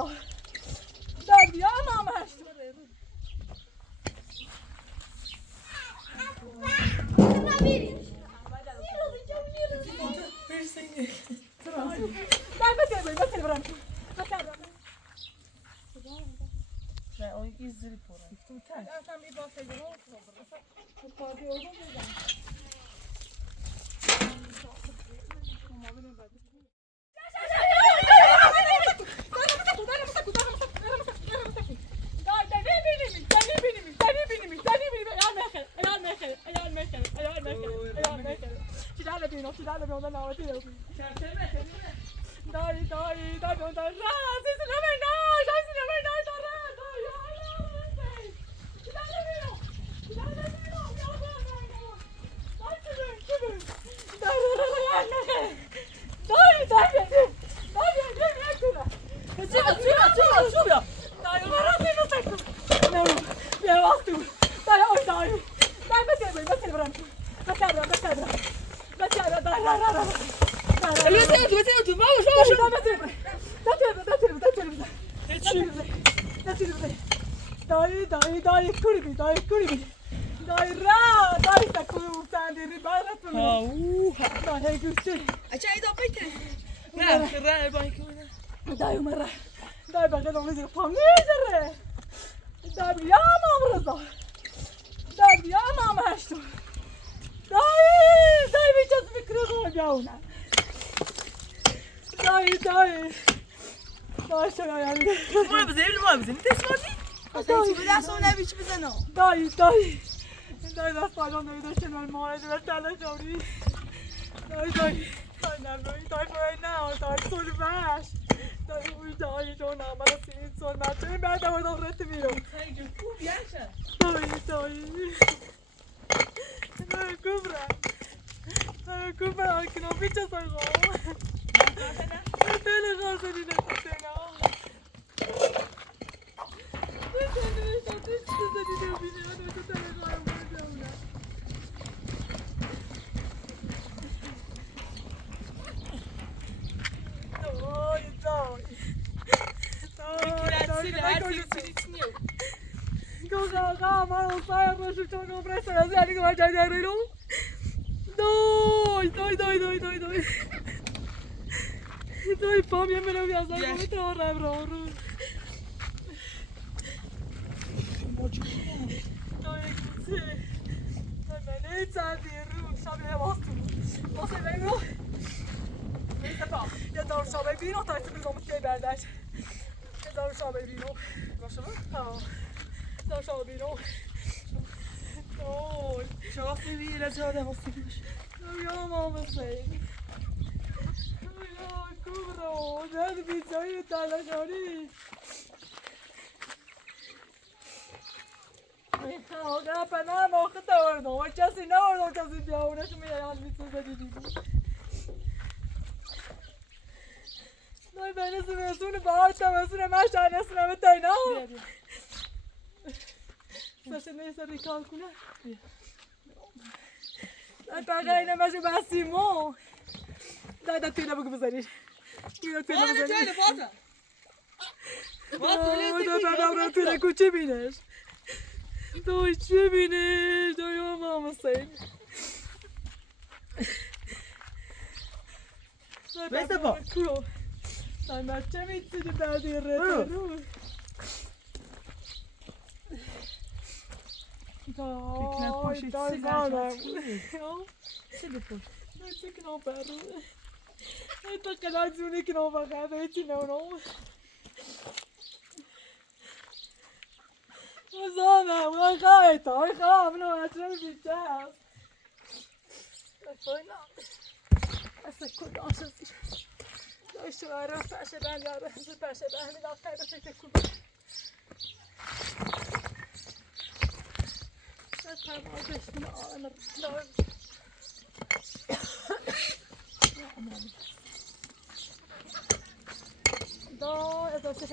رضا در بیا امام هشت نه اون یکی زیر پره تو تن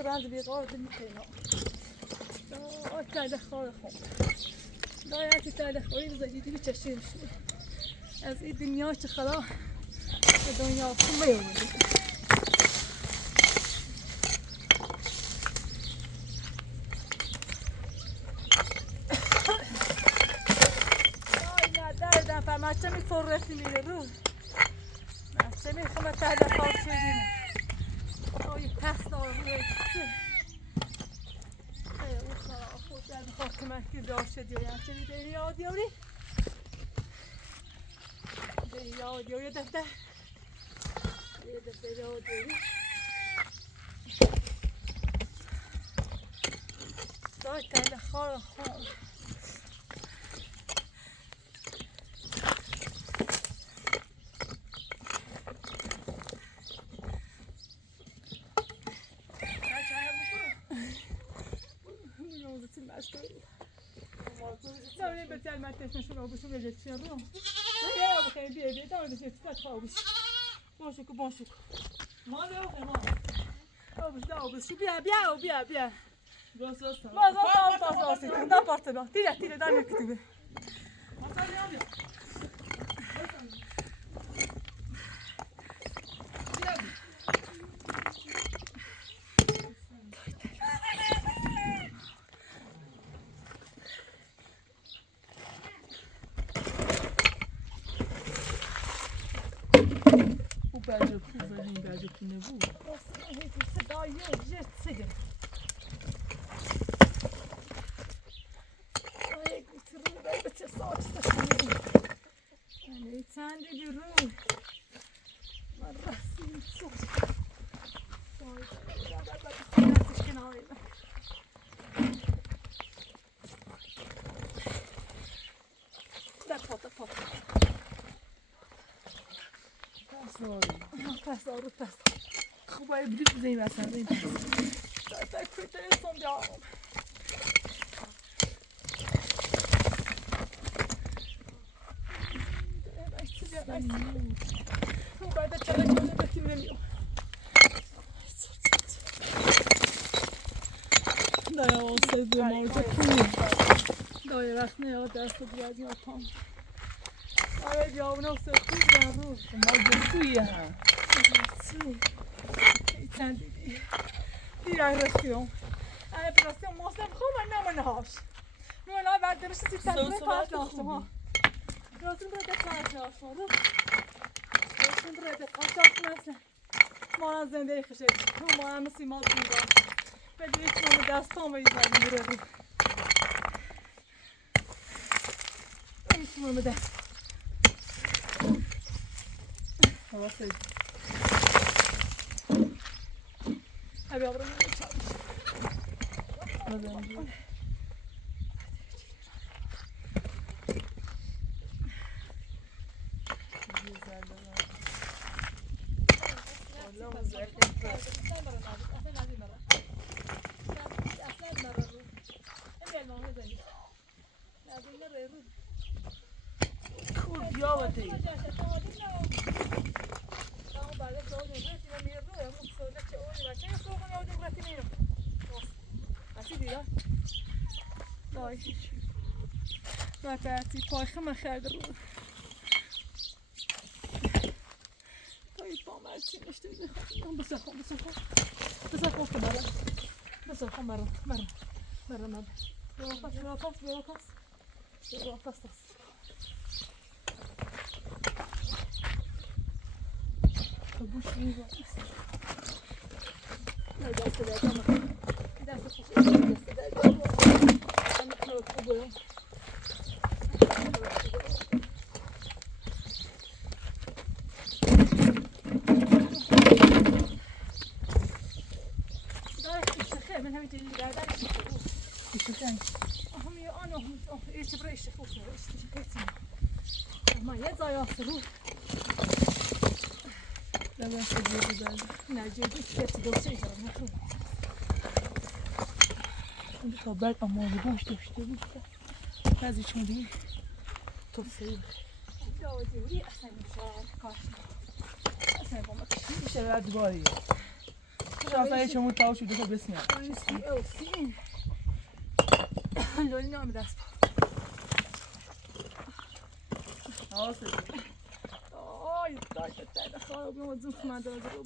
رنج بیقار میکنه. دا تاله خور خون. دا یا تاله خوری بزدی دیگه چشیم شد. از این دنیا چه خلا به دنیا میومد. وقتی میره رو بچه میخوام تلفات شدیم آی پس داروی خیلی خراب خود در خاطمه که دار شدی و یعنی چلی دیری آدیوری دیری آدیوری دفته دفته آدیوری دار تلخار خون نه بهتر من تشنشون آبشون بجشن رو یا بخیر بیا دارم بشه تات آبش باشو ما رو ما آبش بیا راست da parte no tira dai che tu او بچه کو بدین بچه کو نبود صدای جت سگه ay götürür ben de çesat taşıyayım yani sen de yürü marasın çok pot پس آرو خوب باید بریز بزنیم اصلا در کجای سندیام خوب باید چلک کنه بتیم نمیام دایا واسه به مورد کنیم دایا وقت نیاد دست بیاد یا تام آره بیاونه واسه خوب در رو مورد کویه هم Sen diğerleşiyorum. Enflasyon masraf ama ne haş. Böyle verdiğimiz sistemleri karşılaştım ha. Gözüm burada karşılaştım. Gözüm burada karşılaştım. Mağara zende xişe. Mağara musimat burada. Ve de hiç onu dastan ve izledim burada. Hiç onu da. hava sevdim. Abi yavrum çalış. Neden diyor? Kur yavati. Bakati payxım xərdir. Tay pamerçin işte. Bısaxım kamera. Bısaxım mara. Yokas. Kabuş iyi var. Ne derse de tamam. Derse de. Ben من همین دیگه گردن İşte هم یا آنو ایش برایش خوش ما یه زایاس رو ben seviyorum ben. نه جدی کسی دوستی دارم نخون Şimdi haber ama boş döştü. Bazı için değil. Tosayım. داوری اصلا میشه کاش اصلا با ما Bir şeyler duvarı. Şafaya çamur tavu şurada da besmiyor. اوسی لولی نام دست Hava sevdim. آی داد خرابی موضوع من دارم رو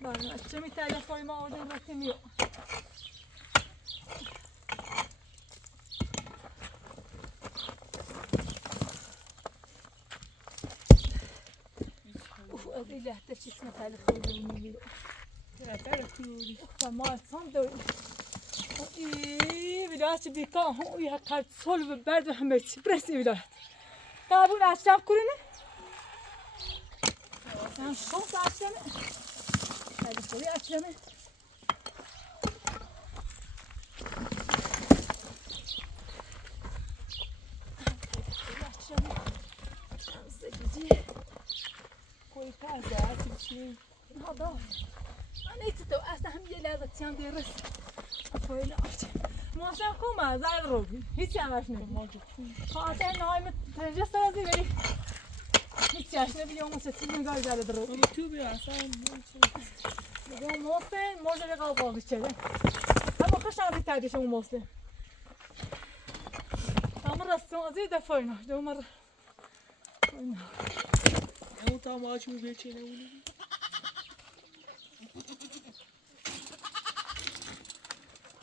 بله چه می‌تونی خواهی ما آدم وقتی میو إلى حتى شي سنة على خويا ونيلو. يا تعرف يقولي. فما صندوق. إيه بلاش بيكا هو يا كارت سول ببرد وحمد برسي بلاش. قابون عشاب كلنا. أنا شوف عشان. هذا خوي عشان. کوئی کازه چی هذا انا تو اصلا هم یه لحظه چند درس کوئی آج ما شام کوم زاد روبی هیچ همش نمیاد خاطر نایم تنجه سازی ولی هیچ چاش نمیام واسه چی نگاه زاد روبی تو بیا اصلا میگم محسن موجه قلبی چه اما خوش آمدید تعریف اون محسن اما راستون از این دفعه نه دو مرة اون tam ağaç mı geçene onu?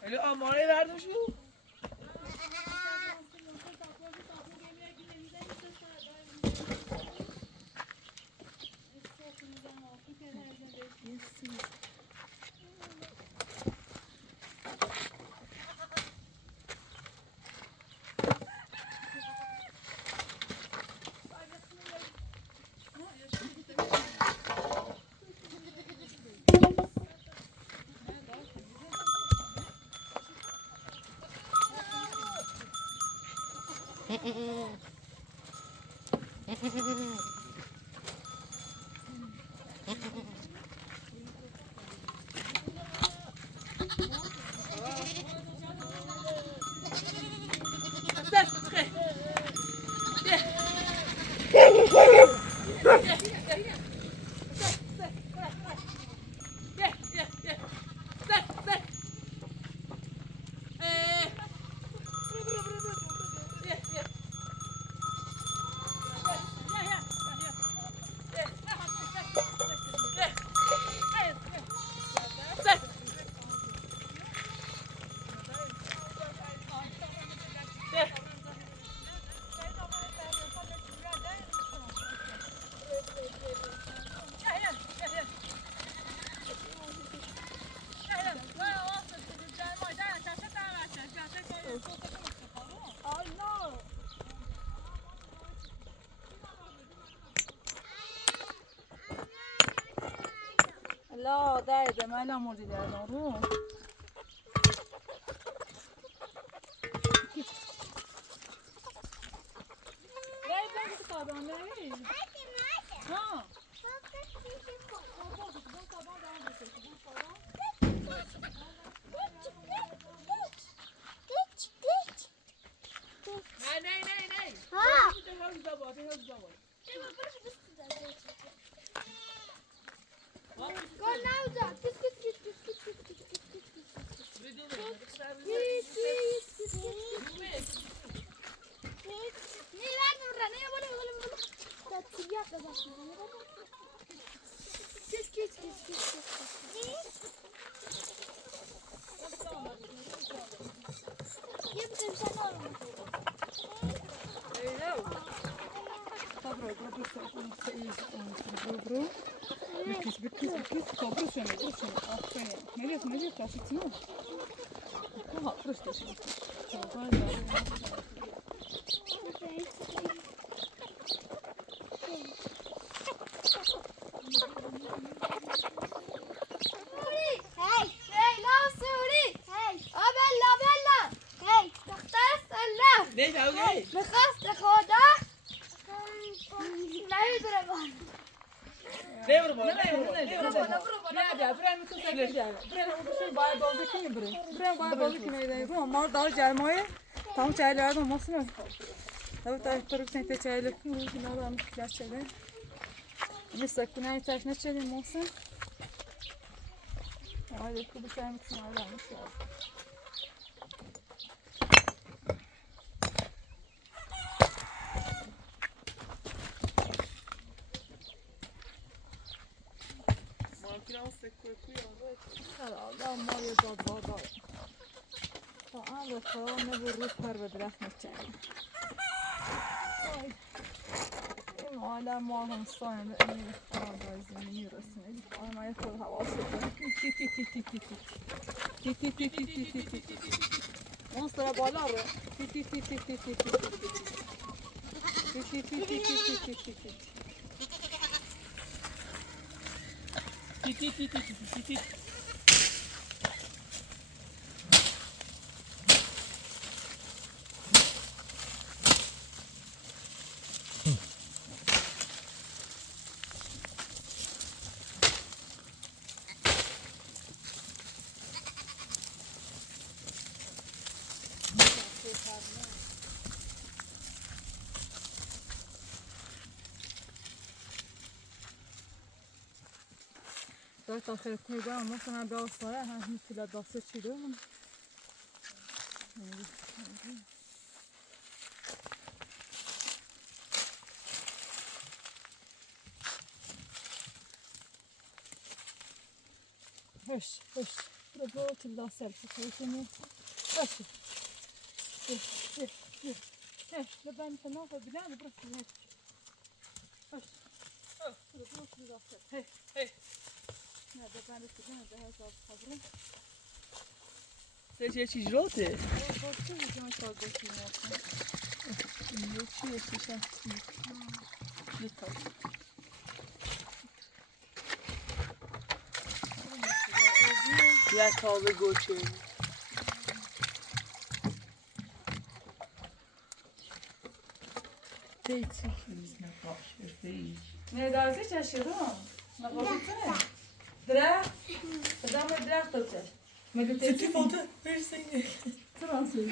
Öyle amare verdim şu. لا ده ما لا موجود در رو رای بند کابان نه ها Nej. Ha. Det hörs där bort. Det var bara så Gå now da. Kis. Бикис, добро се, аферин. Не кашици му. Ага, просто ще. Това е да. ليش هاوي؟ بخواست خدا نمیدونم برو بالا. نه برای تو سکه جای. برای اون باید بازی کنی برای بازی کنی رو ما دار جرمای تمام چایلر رو ماسون. لو تا پروک سنت چایلر کنی که نادام کلاس چله. مثل کنای تاش نشده ماسون. آره تو بسیم کنی آره میشه. ما یه داد بادا تا آن رفاه نبود رو پر به درخت نچه این حالا ما هم سایم این آرزوی میرسیم. آرمای خود حواس monster بالا رو داشت آخر کنی برم مثلا به آساره هم میتونه داسته چی دارم هش برو برو till داسته کنی هش لبن فنان خود بیدن برو کنی هش برو till داسته هی نه لبن رو کنی ده هزار خبرم چه چیز روته؟ باشه جان شاد باشی موقع این چیه چیشم دوتا یک تابه گوچه دیتی فیش نه دارزی چشی رو نقاشی کنه درخت بدم درخت تو چش ستی فوتو برسینه ترانسی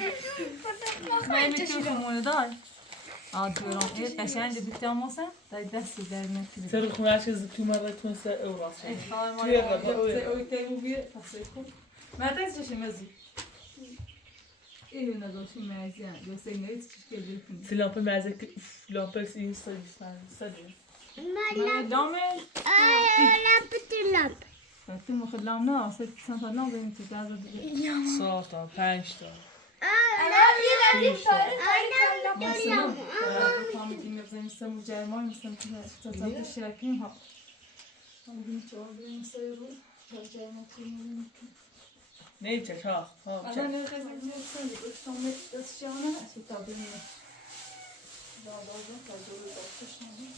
من میتونم خمونه دار دوران این قشنگ بیتی هموسن دای دستی در میتونی سر خونهش از تو مرد تونسته اوراس توی اوی تیمو بیه تصویر کن مرد چشی مزی اینو نداشتی مزی هم یا سینه ایت چیش که بیرکنی سی لامپ مزه که لامپ این سادی من دامه لامپ تو مخد لام نه ست سنت لام بیم تو دازه دیگه 4 تا 5 تا مثلا فهمیدیم مثلا سمو جرمای مثلا تا تا شرکیم ها فهمیدیم چهار بریم سیرو تا جرما کنیم نه چه ها انا نرخص مثلا بسام دستشانه اصلا تا بریم دادازم تا جلوی دستشانه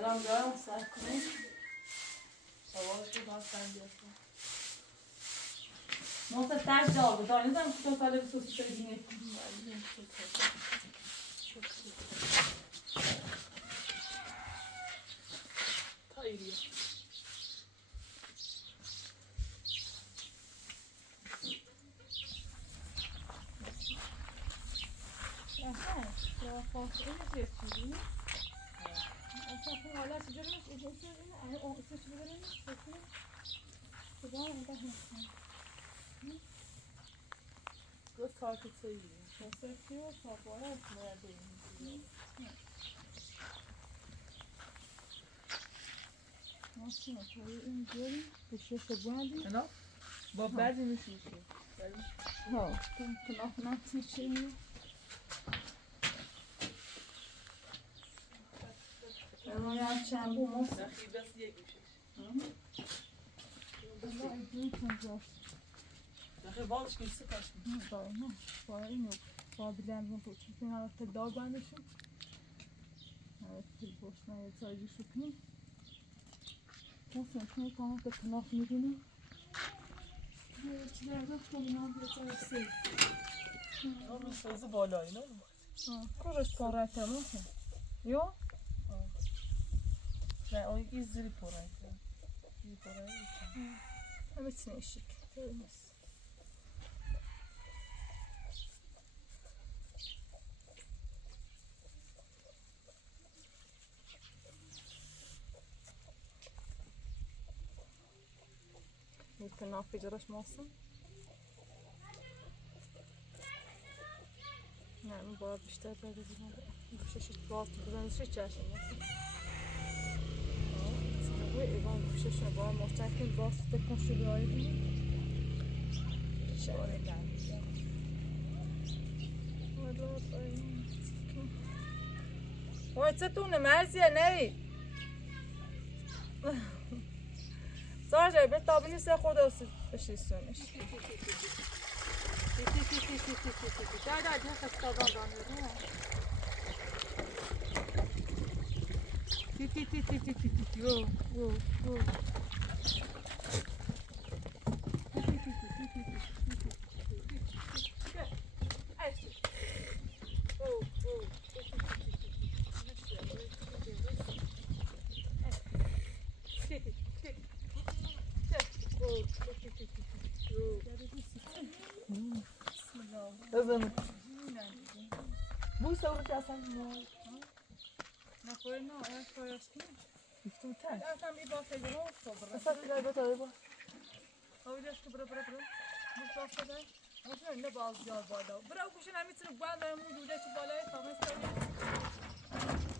الان دارم سر کنیم سوالش رو باید سنجستم نوتا تاج داغ دانیدم که تو ساله به سوسی سرگینه تا ایریه یا فاصله چیه چیزی اصلا خون حالا چجوری میشه اجازه اینه اون اسمش ببریم خدا اون ده گفت کارت ساییه سفتی و صافوانه باید بریم ماشینا توی این جوری به شش بندی اینا با بعدی میشه ها تو نفنه چیه رویم چند بو ماست نخی بس یک میشه بلا ایدوی کنجاش نخی بالش که سپاش نه با اینو با بیلندون پوچی کنیم البته دار بندشون پل باشنه یه سایزی شکنیم مثلا کنی کنم که کناف میدونیم چی درده کنیم یه سایزی اون سایز بالایی نه کارش پاره تمام یا نه اون یکی زیری پره زیری پره همه چی شک نیست کنافی جراش ماسم نه اون باید بیشتر بگذارم گوشش باز تو بزنش چشم سنوی ایوان گوشش رو باید مستقیم باز تکن شده هایی شعر وای چتونه مرزیه نری زار جایی به تابینی سه خورده و بشیستونش در دیگه خستادان دانیده Kızım. Bu savurcu asan mı? نه خوری نه آیا خوری است کنی Gittim ter. اصلا می باشه جلو صبر Asal güzel bir tabi bu. آویدش که برو بوش باشه ده اصلا نه باز جا بالا برو گوشه نمیتونه بالا مون دوده چه بالای خامس کنی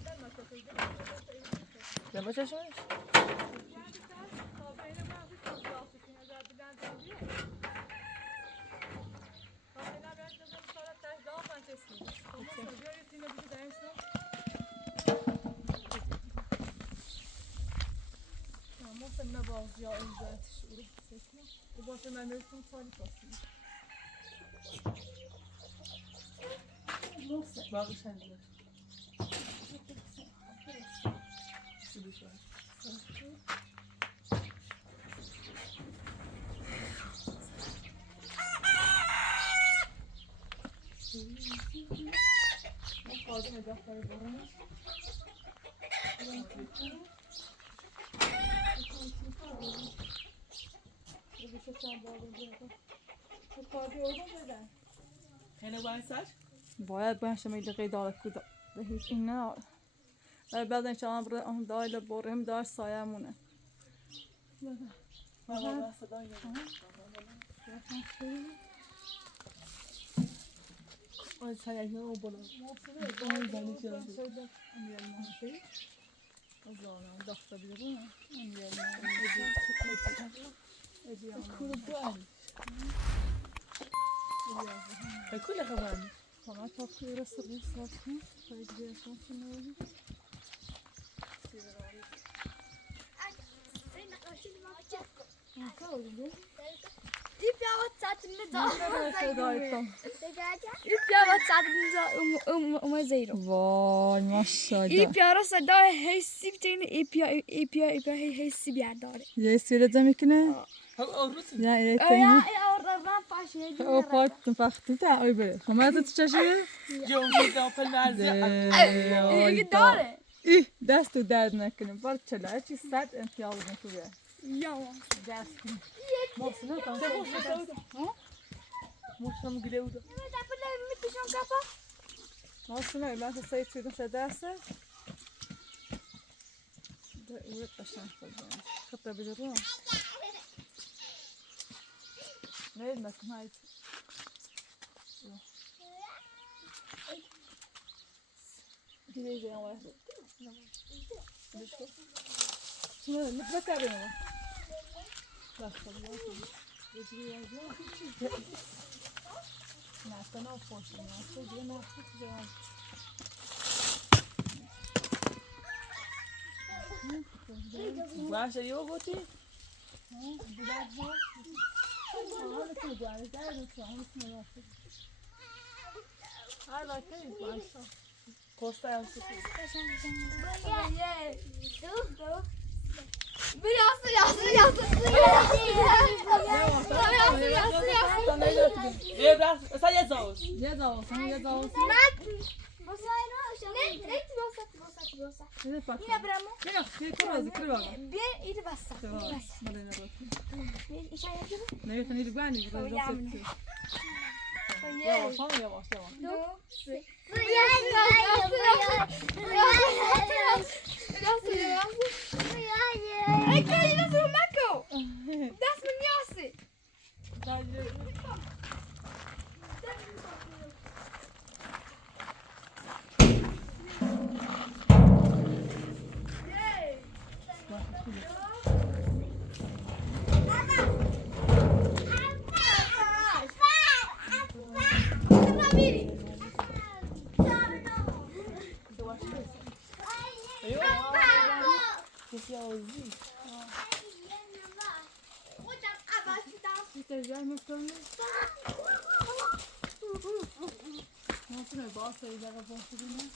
در مسافه Ne başlaşmış? نه باز یا این ذاتش رو سکن و باشه من برسون سالی پاسیم Bağış hangi? fazla medafları var. باید باشه میده قیدارت کد به هیچ اینا ولی بعد ان شاء الله هم دایل بریم دار سایمونه Ay sayang ya bana. Ay beni canım. Allah'ım dakta bilir mi? Kurban. كل خوان. Bana çok kıyırası bir saçma. Sayıcı bir yaşam şimdi öyle. Nasıl oldu? İp yavaş saatinde daha. İp yavaş saatinde umazeyro. Vay maşallah. İp yavaş daha hessi bir tane ip ya hessi bir yer dاره. Ye söyleyeceğim ki ne? Ya evet. Ya oradan paşaya. O part fakti de ay böyle. Ama nasıl tutacağız? Yok yok pelmezdi. İlgi dاره. İh dest tu derd nekenim. Var çela hiç sert entiyalını tuya. Yaman. Dest. Mosna kan. Sen boş ver. Ha? Mosna'mı gülüyordu. Evet yapılar mı pişon kapa? Mosna ben de sayı çözdüm şey derse. De evet baştan koyacağım. Kapta bir durum. Ne demek hayır. Gideceğim var. Ne bakarım ama. Bak tabii. Gideceğim. Nasıl ne yapıyorsun? Nasıl diye ne yapacağım? Başa yok oti. I like it. Costa yapsın. Biraz sen yazıyorsun. Jedzało. Nie patrz. Nie, kurwa, zakrywa. No już to nie dbani, bo to jest dosyć. Yavaş. کسی آزی تجربه میکنی؟ ممکنه باز سری دقیقه باز کنیم.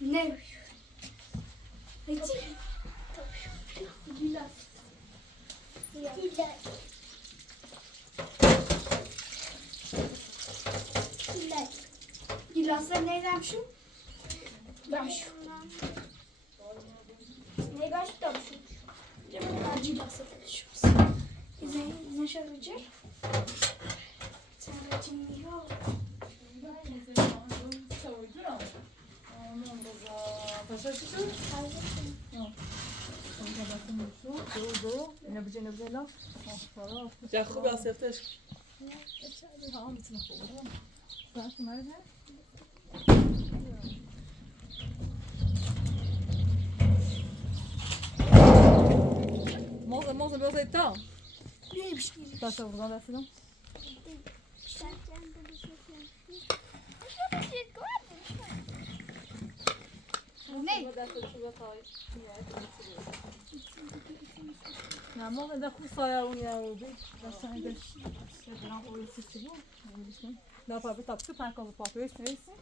Ne? Peki. Gilas. Gilaslar neyden şu? Ben şu. Ne ben şu da şu. Cemil gilaslar şu. İzin şarjı. Sen de dinliyor. پاشا چی شد؟ اینو بجه لا جا خوب آسفتش ها میتونه خوبه باید اومده موزه بیازه تا Neymiş? Başla buradan dersin. Ne? نه ما به دخول سایه اون یه رو بید دستان دش شدران قوی سیستی بود نه پا به تابسو پنکان به پاپیش نیستی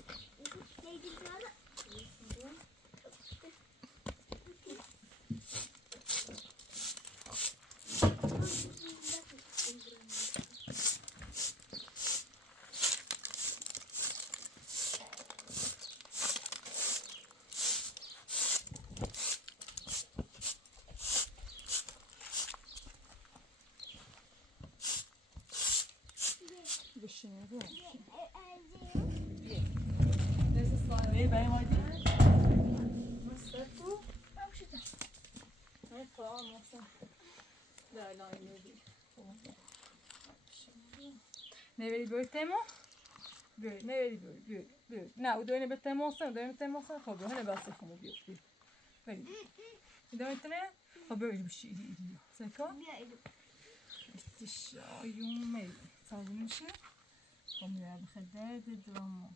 بشینه رو Neyse sahibi benim hadi. Nasıl bu? Evet tamam nasıl? Değerli aynıydı. Ne veri böyle tema? Böyle ne veri böyle. Ne o dönem bir tema olsa tabii hani bahse konuyu bir. Böyle. İdare etene ha böyle bir şey değil. Seka? İşte şayun mey. Sadece şey. Kamuya bir kadar de drama.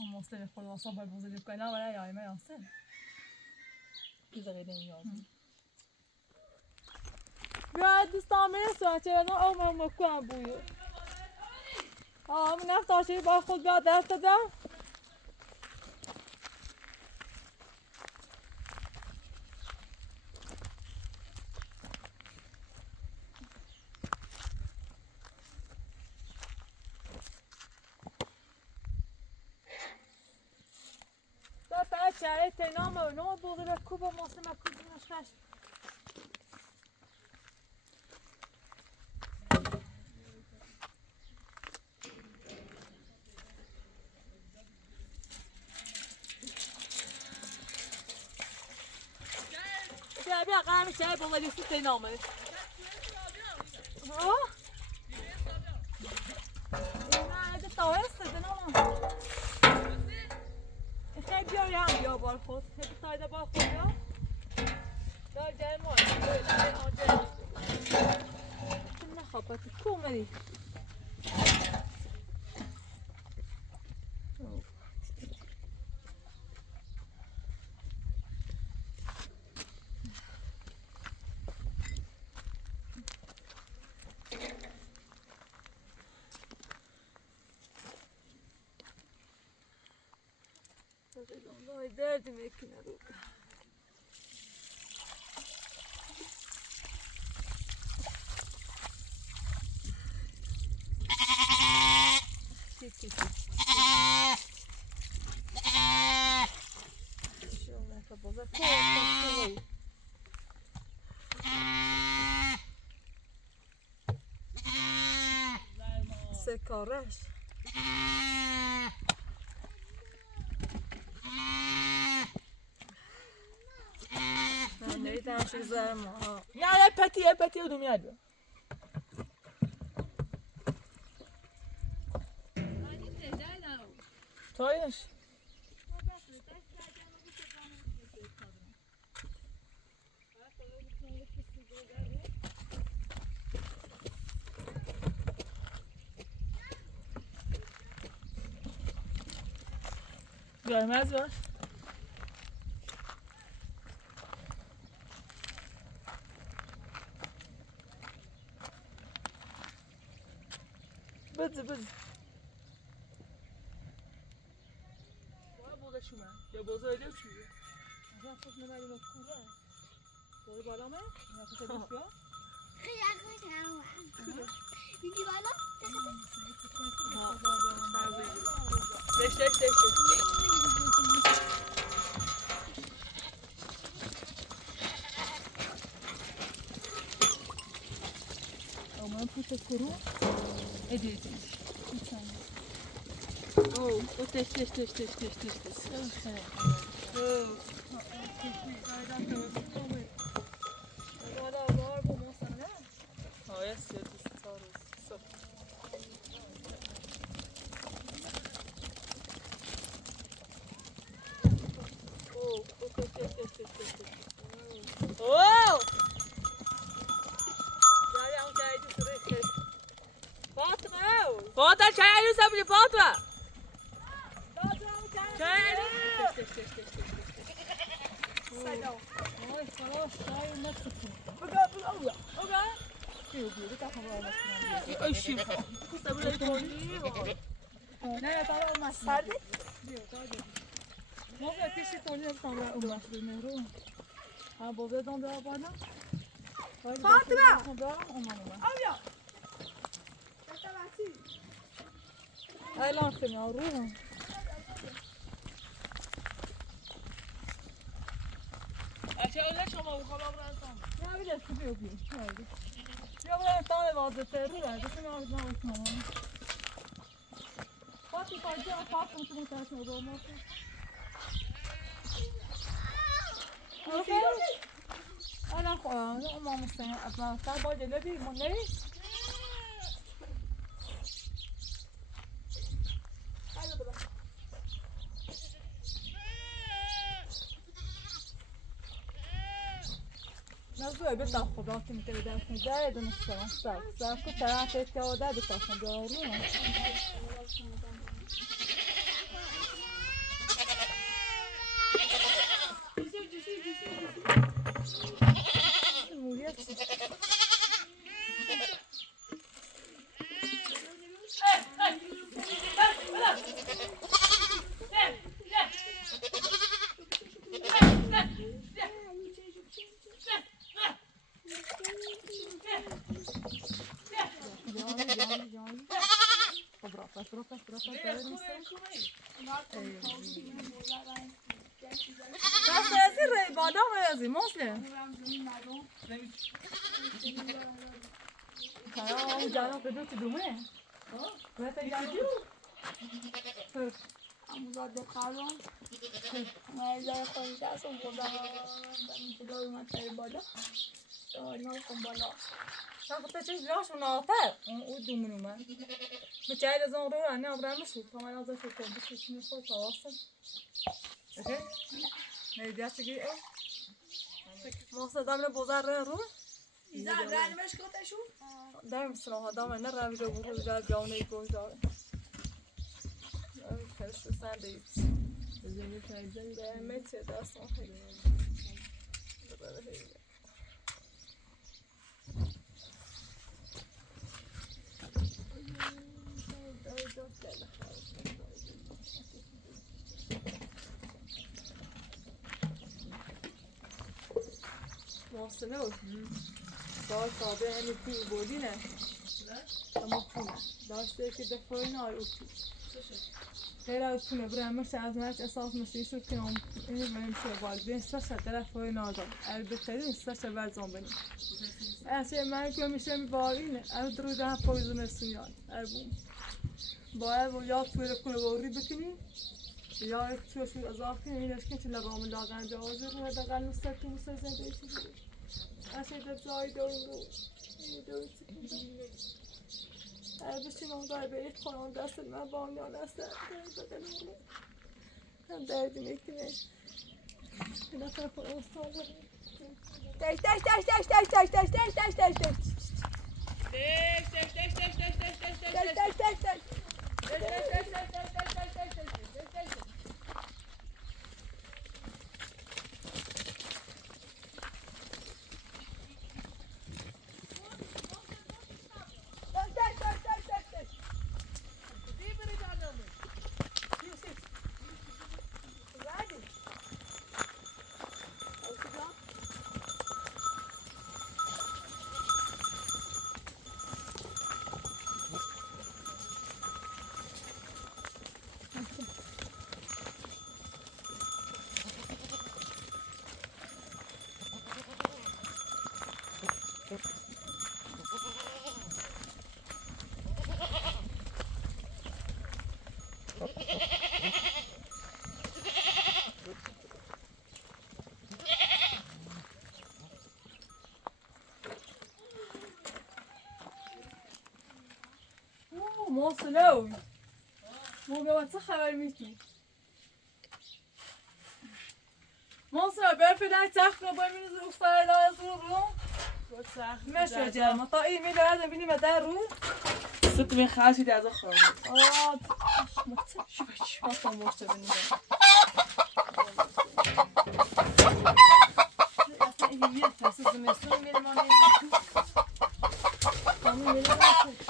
اما اصلا خلاصا باید بزرگ کنم ولی یایمه یاسه بذاری نمیازم بیاید دوستان میرسون چه بدن آمه مکوام بویه من نفتاشی با خود بیاد دست دادم چهره تنام و نو بوده به کوب و ماسه مکوزونش خشت بیا قرمی چهره بولیسی تنامه نه ده تاهسته تنامه خیلی بیاریم بیا بار خود خیلی تایده بار خود یا دار جای ما چون نخوابتی کومری وای درد میکنه رو. سکارش من نمیدونم چی زرما نه یه پتی رو میاد تایش Görmez var. Bıdı bıdı. Var burada şu ben. Ya boza öyle bir şey. Aha çok nemeli bir kuru. Doğru bağlama. Nefes alıyor. Bibi bala. Deş. Ama puta kuru. Edeceğiz. Oh, o teş. Oh, yes, it's so. Oh, oh! Fatma çay alıyorsa bile Fatma. Çay Ay خلاص شاي ما تسكر. Oga. Diyor da tamam. Eşim. Kısa böyle koyayım. Ne tamam olmaz. Sardı. Diyor tabii. Moza kişi konuyor sonra ulaştırmıyor. Ha boza donda bana. Fatma. Avya. الان خیلی روحم Açı öyle şoma bu kadar bıraksam. ya bir de su yok ya buraya tane vardı terör verdi şimdi abi ne olsun Fatih Fatih Fatih mutlu tersine oldu olmaz أنا أما مستمع أبغى تعبان جلبي مني نزوه بتا خدا که میتونه درست نگه دونستم سر که طرف که آده بتاخن دارونه Nasıl yazır rey bana mı yazayım Muslim? Tamam canım kadar tudumne. Ne teyze? Amuzade kalon. Mezar konuşa son boda. Ben gidiyorum atar boda. Ne kon boda. Sen kıta çeşit laş mı nağıtar? O dumunu ben. Müçayla zan ruhu anne abramı şu. Tamam az da şu koldu. Şimdi sol tavasın. Okey? Ne diyecek ki o? Masa damla bozar ruhu. İzah vermiş kota şu. Der misin o adam ne ravi de bu güzel bir onu koydu. Evet, karıştı sen de git. Üzerine çaydan da. Mete de aslında. محسنه باید تابه همین توی بودی نه اما تونه داشته که دفعه نار اوکی غیر از تونه برای همش از مرچ اساس مشتی شد که هم اینی بریم شو باید بین سرش دفعه نار داد البته این سرش برزان بینیم اصلا من که میشه میبارینه از درو ده پایزون سویان اربون باید و یا توی کنه باوری بکنی یا توی شو اضافه کنی اینش که چه لقام لاغن جوازه رو دقل مستر تو مستر زنده ایشی بده اصلا در جای داریم رو دوی چکنی بشین اون دای به یک خانم دست من بانیان است بدن رو هم دردی میکنه این نفر خود استان داریم دشت دشت دشت دشت دشت دشت دشت دشت دشت موصلوي مو قوات خبر میتونی موصل برفی در تخت رو باید میرزی رو فردا از رو مشه جرما تا این میده از بینیم در رو ست من خاصی در از خواهد شو تا مشته بینیم اصلا این میره تحصیل زمستون میره ما میره میره سخت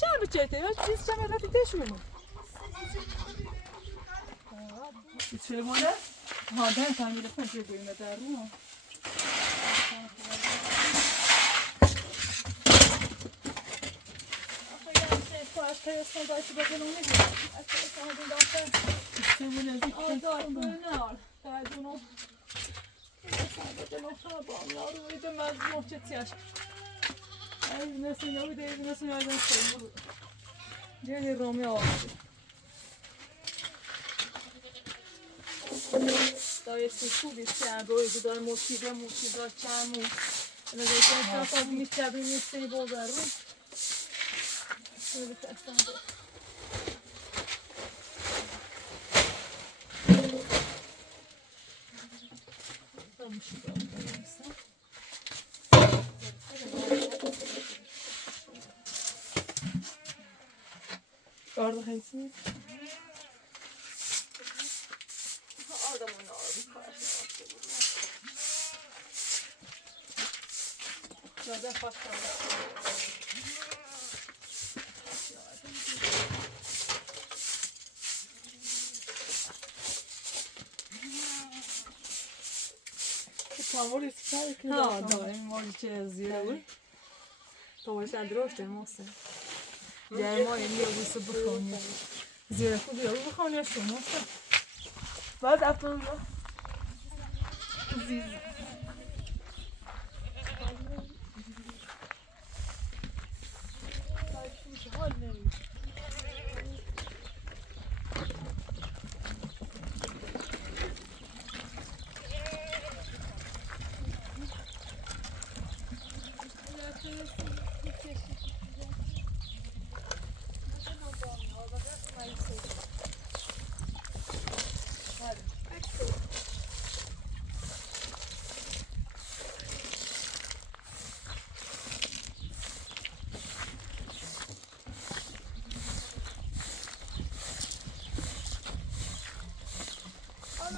چند بچه‌ته یا چیز چند وقتی تشونم چه مونه؟ ها ده فهمیده کنم که بگیم در رو Arkadaşlar belki bakalım ne diyor. Arkadaşlar hadi doktor. İstemine Aa böyle ne var? Derdin o. Sadece nokta bağımlar. Öyle mezun olacak yaş. Ay nasıl ne öyle nasıl nereden söylüyor. Diye Romeo oldu. Dayısı su bir şey böyle de motive çamur. Ne diyeceğim sana bir müşteri müşteri bozarım. Şöyle tersten. Tamam şimdi. Orada hangisi? Adamın ağrı karşıma. Zaten başka. Tamam ister ki. Ha, dai, molto zero. To jest droższe, mocno. Ja moje nie lubię buchonie. Zero, kupię buchonie, co mocno. Bazı aptalım.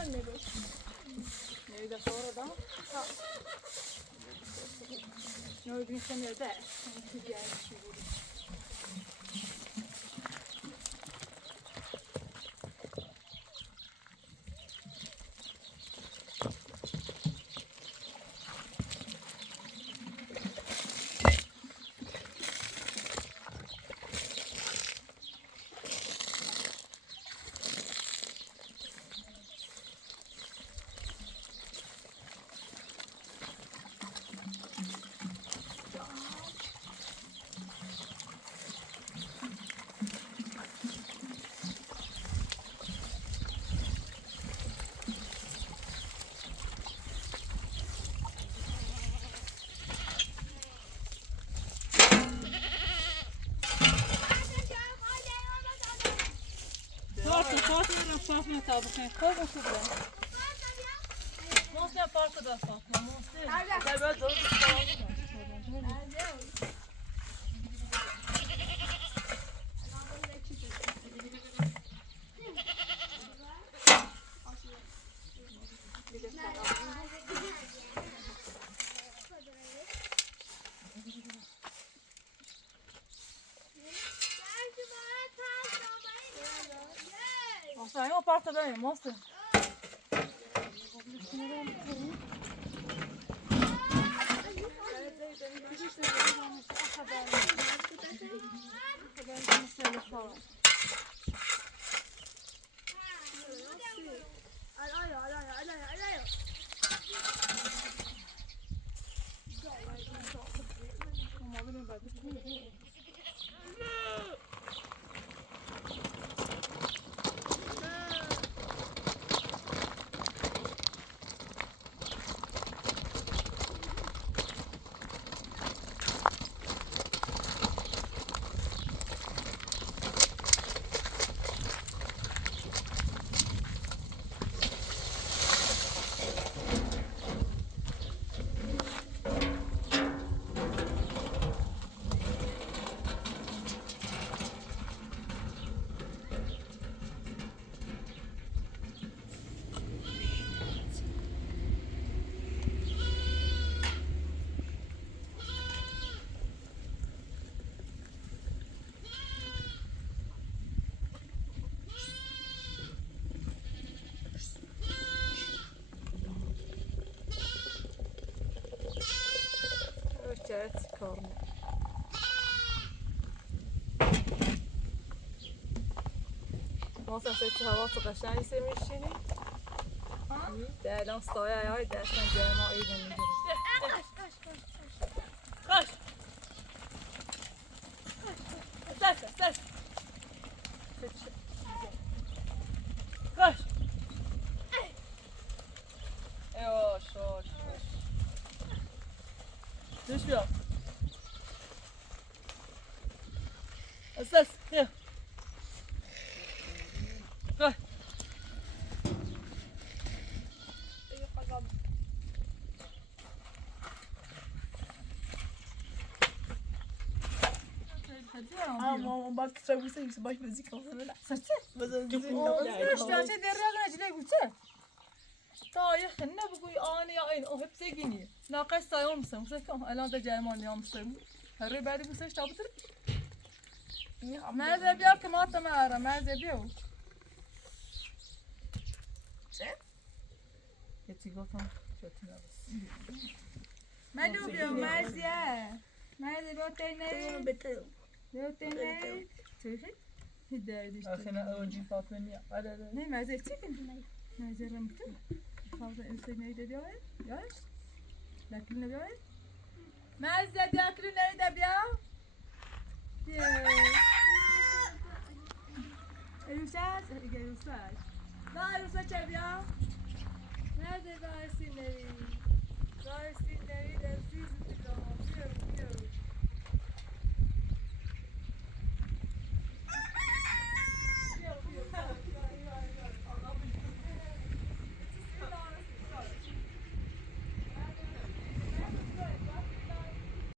Nevi de sonra da. Nevi gün sen nerede? Çünkü gelmiş gibi. Fatma tabi sen koy mu kızım? Monster parkta da Fatma monster. Gel böyle doğru bir şey. Monster o parkta benim monster. Evet, korna. Monster sesi havası قشنگی میشینی. درdan سایه های درشن جمع ایدن میگیریم. Koş. Ses. Koş. Yavaş. Düşmüyor. Ses. Gel. Koş. Ama bak travması yüksek baş müzik olsun da. Saçı. İşte derya gecile gülse. Tayı ne bu koy ani ya aynı o hep zegini. Naqas sayar mısın? Mesela الان da cayman yamışsın. Her bari bu ses tabutır. Merze bir ki matta mara merze bir. Sen? Yetigotam çötüne bas. من لوبیا مرزیه مرزی با تینه Beter. با تینه چه هدایت Akhina önce Fatma'nı hadi. نه مرزی چی کنی مرزی رم بتن خالص انسان نيدا بيا ياش لكن بيا مرزی دیاکلی نيدا بيا ایوساس ایوساس نه ایوساس چه بيا مرزی وارسی نوی دستیز